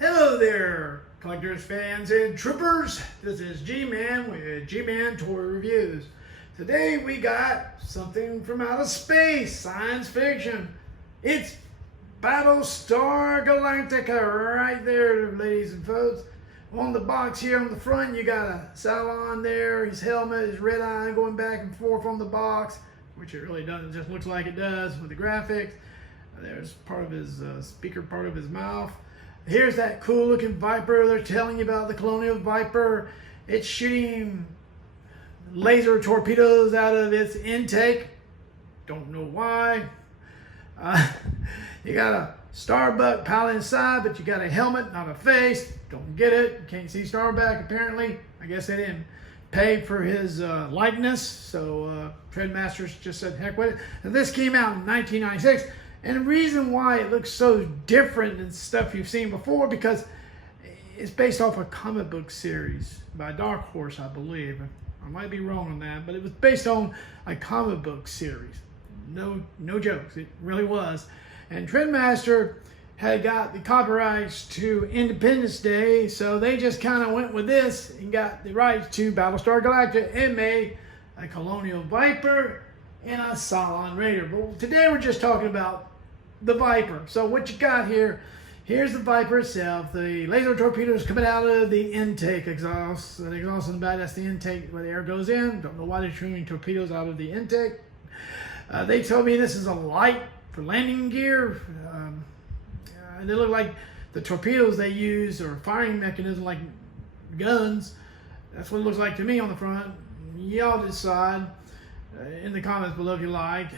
Hello there, collectors, fans, and troopers. This is G-Man with G-Man Toy Reviews. Today we got something from outer space, science fiction. It's Battlestar Galactica right there, ladies and folks. On the box here on the front, you got a Cylon there, his helmet, his red eye going back and forth on the box, which it really doesn't, just looks like it does with the graphics. There's part of his speaker, part of his mouth. Here's that cool looking Viper they're telling you about, the Colonial Viper. It's shooting laser torpedoes out of its intake. Don't know why. You got a Starbuck pilot inside, but you got a helmet, not a face. Don't get it. You can't see Starbuck apparently. I guess they didn't pay for his likeness, so Trendmasters just said heck with it. And this came out in 1996. And the reason why it looks so different than stuff you've seen before, because it's based off a comic book series by Dark Horse, I believe. I might be wrong on that, but it was based on a comic book series. No jokes, it really was. And Trendmaster had got the copyrights to Independence Day, so they just kind of went with this and got the rights to Battlestar Galactica and made a Colonial Viper and a Cylon Raider. But today we're just talking about the Viper. So what you got here, here's the Viper itself. The laser torpedoes coming out of the intake exhaust. The exhaust in the back, that's the intake where the air goes in. Don't know why they're shooting torpedoes out of the intake. They told me this is a light for landing gear. They look like the torpedoes they use or firing mechanism like guns. That's what it looks like to me on the front. Y'all decide in the comments below if you like.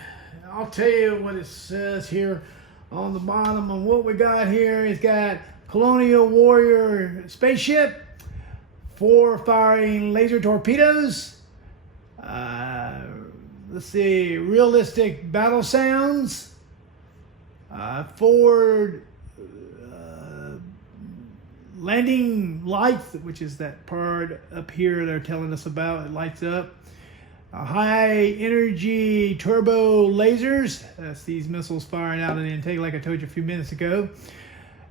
I'll tell you what it says here on the bottom of what we got here. It's got Colonial Warrior spaceship, 4 firing laser torpedoes. Let's see, realistic battle sounds. 4 landing lights, which is that part up here they're telling us about. It lights up. High energy turbo lasers. That's these missiles firing out of the intake like I told you a few minutes ago.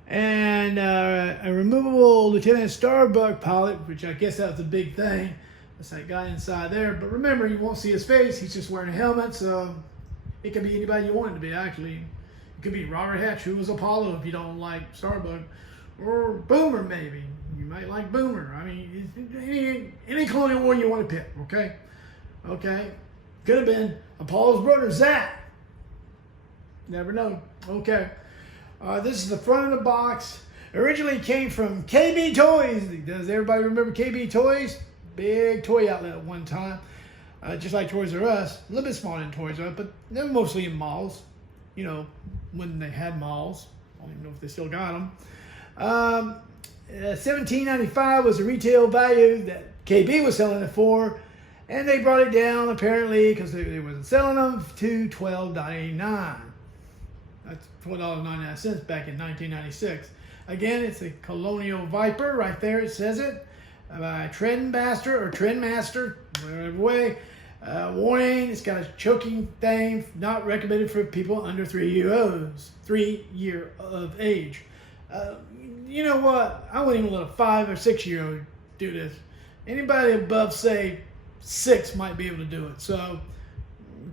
And a removable Lieutenant Starbuck pilot, which I guess that was a big thing. That's that guy inside there. But remember, you won't see his face. He's just wearing a helmet, so it could be anybody you want it to be, actually. It could be Robert Hatch, who was Apollo, if you don't like Starbuck. Or Boomer, maybe. You might like Boomer. I mean, any Colonial War you want to pick, okay? Okay, could have been Apollo's brother, Zach. Never know. Okay, this is the front of the box. Originally came from KB Toys. Does everybody remember KB Toys? Big toy outlet at one time. Just like Toys R Us. A little bit smaller than Toys R Us, but they're mostly in malls. You know, when they had malls. I don't even know if they still got them. $17.95 was the retail value that KB was selling it for. And they brought it down, apparently, because they wasn't selling them, to $12.99. That's $12.99 back in 1996. Again, it's a Colonial Viper. Right there it says it. By Trendmaster or Trendmaster, whatever way. Warning, it's got a choking thing, not recommended for people under 3 years of age. You know what? I wouldn't even let a 5 or 6 year old do this. Anybody above, say, 6 might be able to do it. So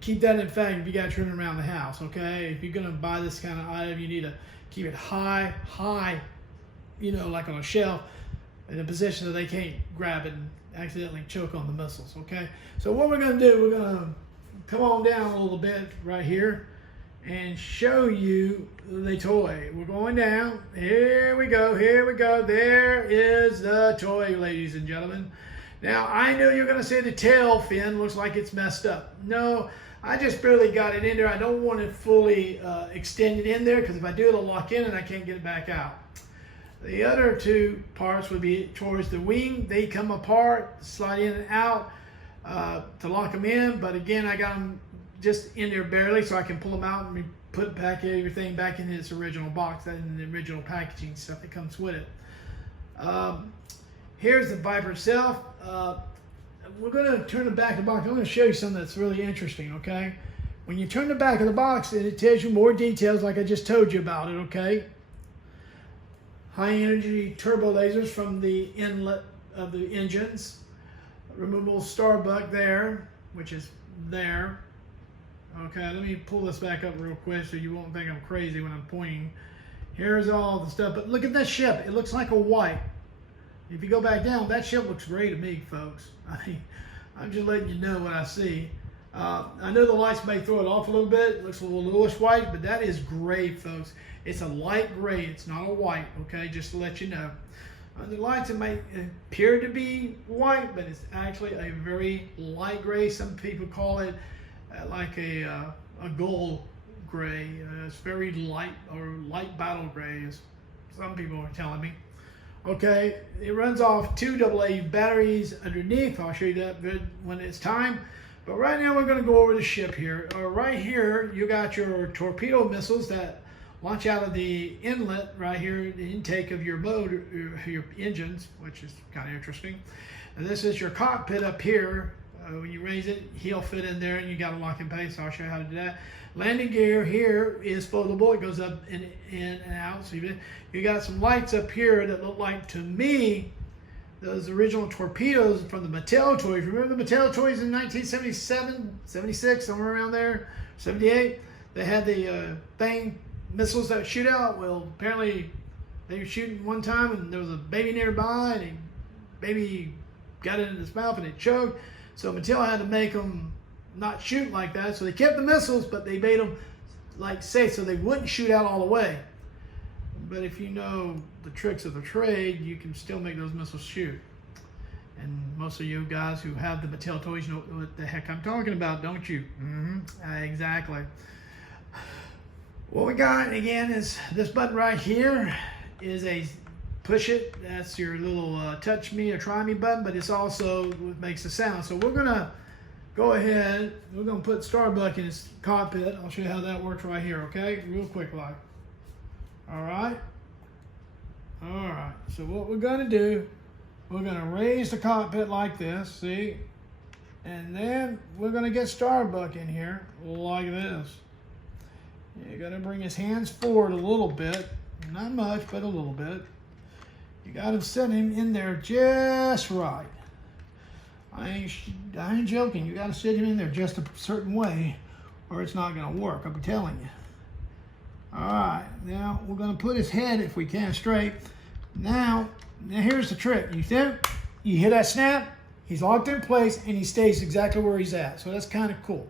keep that in fact if you got to turn it around the house, okay? If you're going to buy this kind of item, you need to keep it high, you know, like on a shelf, in a position that they can't grab it and accidentally choke on the missiles, okay? So what we're going to do, we're going to come on down a little bit right here and show you the toy. We're going down. Here we go. Here we go. There is the toy, ladies and gentlemen. Now, I know you're going to say the tail fin looks like it's messed up. No, I just barely got it in there. I don't want it fully extended in there, because if I do, it'll lock in and I can't get it back out. The other 2 parts would be towards the wing. They come apart, slide in and out to lock them in. But again, I got them just in there barely, so I can pull them out and put back everything back in its original box, and the original packaging stuff that comes with it. Here's the Viper itself. We're going to turn the back of the box. I'm going to show you something that's really interesting, okay? When you turn the back of the box, it tells you more details like I just told you about it, okay? high energy turbo lasers from the inlet of the engines. Removable starbuck there, which is there. Okay, let me pull this back up real quick so you won't think I'm crazy when I'm pointing. Here's all the stuff, but look at that ship. It looks like a white. If you go back down, that ship looks gray to me, folks. I mean, I'm just letting you know what I see. I know the lights may throw it off a little bit. It looks a little bluish white, but that is gray, folks. It's a light gray. It's not a white, okay? Just to let you know. Under the lights, it might appear to be white, but it's actually a very light gray. Some people call it like a gold gray. It's very light, or light battle gray, as some people are telling me. Okay, it runs off 2 AA batteries underneath. I'll show you that when it's time. But right now we're going to go over the ship here. Right here, you got your torpedo missiles that launch out of the inlet right here, the intake of your motor, your engines, which is kind of interesting. And this is your cockpit up here. When you raise it, he'll fit in there, and you got to lock in place. So I'll show you how to do that. Landing gear here is floatable. It goes up in and out. So you got some lights up here that look like, to me, those original torpedoes from the Mattel toys. Remember the Mattel toys in 1977, 76, somewhere around there, 78? They had the missiles that shoot out. Well, apparently they were shooting one time, and there was a baby nearby, and the baby got it in its mouth, and it choked. So Mattel had to make them not shoot like that. So they kept the missiles, but they made them like safe, so they wouldn't shoot out all the way. But if you know the tricks of the trade, you can still make those missiles shoot. And most of you guys who have the Mattel toys know what the heck I'm talking about, don't you? Exactly. What we got again is this button right here is a push it. That's your little touch me or try me button, but it's also what makes the sound. So we're gonna go ahead. We're gonna put Starbuck in his cockpit. I'll show you how that works right here. Okay, real quick, like. All right. So what we're gonna do, we're gonna raise the cockpit like this. See, and then we're gonna get Starbuck in here like this. You're gonna bring his hands forward a little bit, not much, but a little bit. You gotta set him in there just right. I ain't joking. You gotta sit him in there just a certain way, or it's not gonna work. I'm telling you. All right, now we're gonna put his head, if we can, straight. Now here's the trick. You hear that snap? He's locked in place, and he stays exactly where he's at. So that's kind of cool.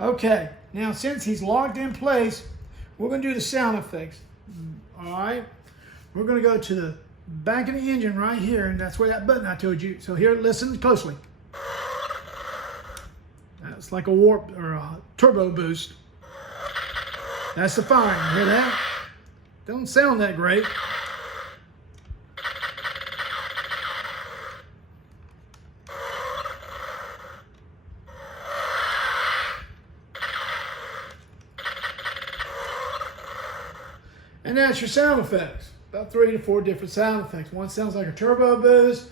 Okay, now since he's locked in place, we're gonna do the sound effects. All right, we're gonna go to the back of the engine right here, and that's where that button I told you. So here, listen closely. That's like a warp or a turbo boost. That's the firing. You hear that? Don't sound that great. And that's your sound effects. About 3 to 4 different sound effects. One sounds like a turbo boost,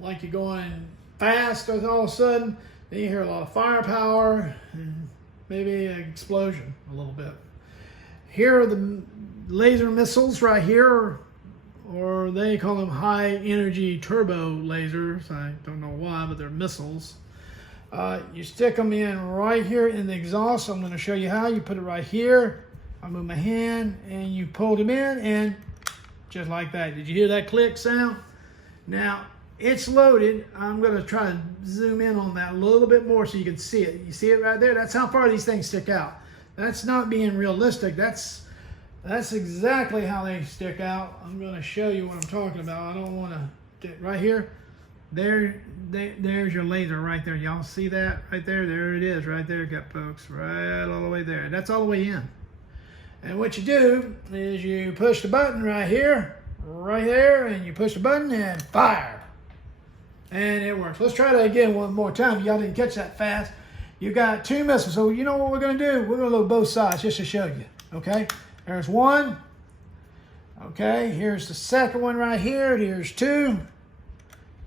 like you're going fast all of a sudden. Then you hear a lot of firepower, and maybe an explosion a little bit. Here are the laser missiles right here, or they call them high energy turbo lasers. I don't know why, but they're missiles. You stick them in right here in the exhaust. I'm going to show you how. You put it right here. I move my hand, and you pull them in, and just like that. Did you hear that click sound? Now, it's loaded. I'm going to try to zoom in on that a little bit more so you can see it. You see it right there? That's how far these things stick out. That's not being realistic. That's exactly how they stick out. I'm going to show you what I'm talking about. I don't want to, right here. There's your laser right there. Y'all see that right there? There it is right there, folks. Right all the way there. That's all the way in. And what you do is you push the button right here, right there, and you push the button and fire. And it works. Let's try that again one more time. Y'all didn't catch that fast. You got 2 missiles. So you know what we're going to do? We're going to load both sides just to show you. Okay? There's one. Okay, here's the second one right here. Here's 2.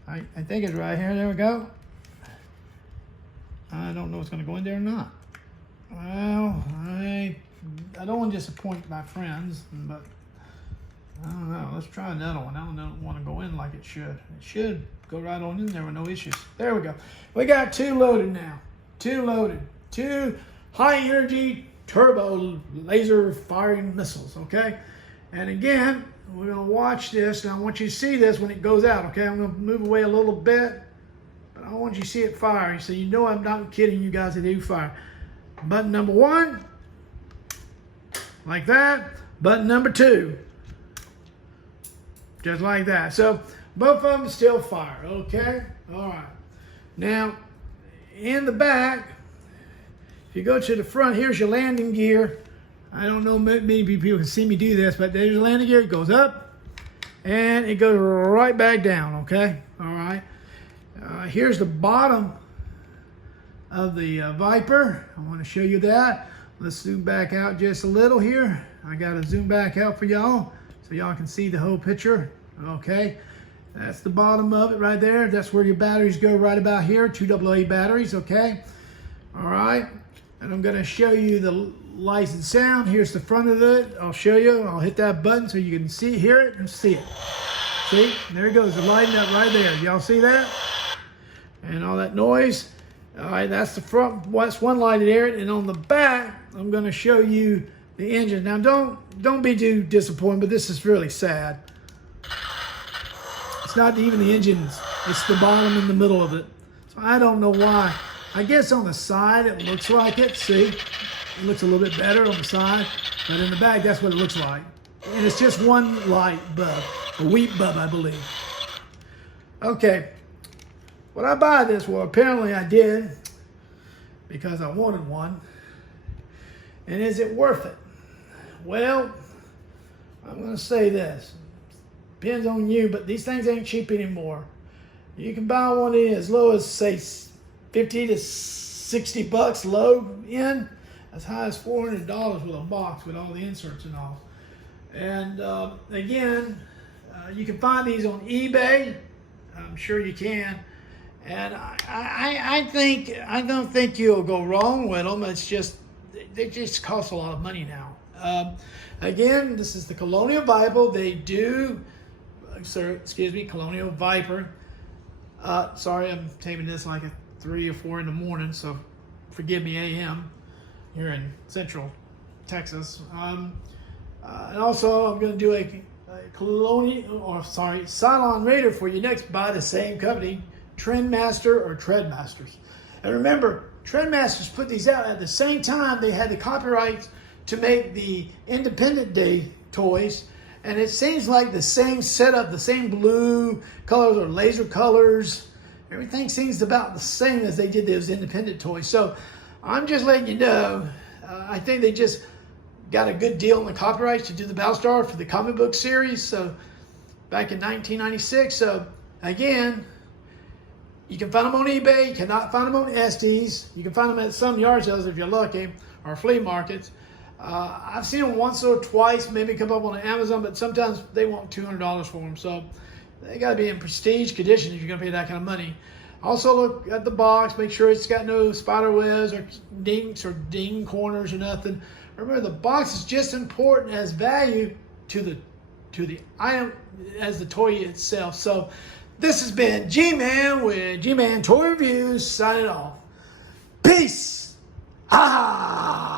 I think it's right here. There we go. I don't know if it's going to go in there or not. Well, I don't want to disappoint my friends, but I don't know. Let's try another one. I don't want to go in like it should. It should go right on in there with no issues. There we go. We got 2 loaded now. 2 loaded. 2 high energy turbo laser firing missiles, okay? And again, we're going to watch this. Now I want you to see this when it goes out, okay? I'm going to move away a little bit, but I want you to see it firing so you know I'm not kidding you guys. They do fire. Button number 1, like that. Button number 2, just like that. So both of them still fire, okay? All right. Now, in the back, if you go to the front, here's your landing gear. I don't know many people can see me do this, but there's your landing gear. It goes up, and it goes right back down, okay? All right. Here's the bottom of the Viper. I want to show you that. Let's zoom back out just a little here. I got to zoom back out for y'all so y'all can see the whole picture. Okay, that's the bottom of it right there. That's where your batteries go right about here, 2 AA batteries, okay? All right, and I'm going to show you the lights and sound. Here's the front of it. I'll show you. I'll hit that button so you can see, hear it, and see it. See, there it goes. It's lighting up right there. Y'all see that? And all that noise. All right, that's the front. That's one lighted area, and on the back, I'm going to show you the engine. Now, don't be too disappointed, but this is really sad. It's not even the engines; it's the bottom and the middle of it. So I don't know why. I guess on the side it looks like it. See, it looks a little bit better on the side, but in the back, that's what it looks like. And it's just one light bulb, a wheat bulb, I believe. Okay. Would I buy this? Well, apparently I did because I wanted one. And is it worth it? Well, I'm going to say this. Depends on you, but these things ain't cheap anymore. You can buy one as low as, say, 50 to 60 bucks low end, as high as $400 with a box with all the inserts and all. And again, you can find these on eBay. I'm sure you can. And I don't think you'll go wrong with them. It's just, they just cost a lot of money now. Again, this is the Colonial Viper. They do, Colonial Viper. Sorry, I'm taping this like at 3 or 4 in the morning, so forgive me, AM. Here in Central Texas. And also, I'm going to do a Cylon Raider for you next by the same company, Trendmaster or Trendmasters. And remember, Trendmasters put these out at the same time they had the copyrights to make the Independence Day toys. And it seems like the same setup, the same blue colors or laser colors. Everything seems about the same as they did those Independent toys. So I'm just letting you know, I think they just got a good deal on the copyrights to do the Battlestar for the comic book series. So back in 1996. So again, you can find them on eBay. You cannot find them on Estes. You can find them at some yard sales if you're lucky, or flea markets. I've seen them once or twice, maybe come up on Amazon, but sometimes they want $200 for them. So they got to be in prestige condition if you're going to pay that kind of money. Also look at the box, make sure it's got no spider webs or dinks or ding corners or nothing. Remember, the box is just important as value to the item as the toy itself. So this has been G-Man with G-Man Toy Reviews signing off. Peace. Ah.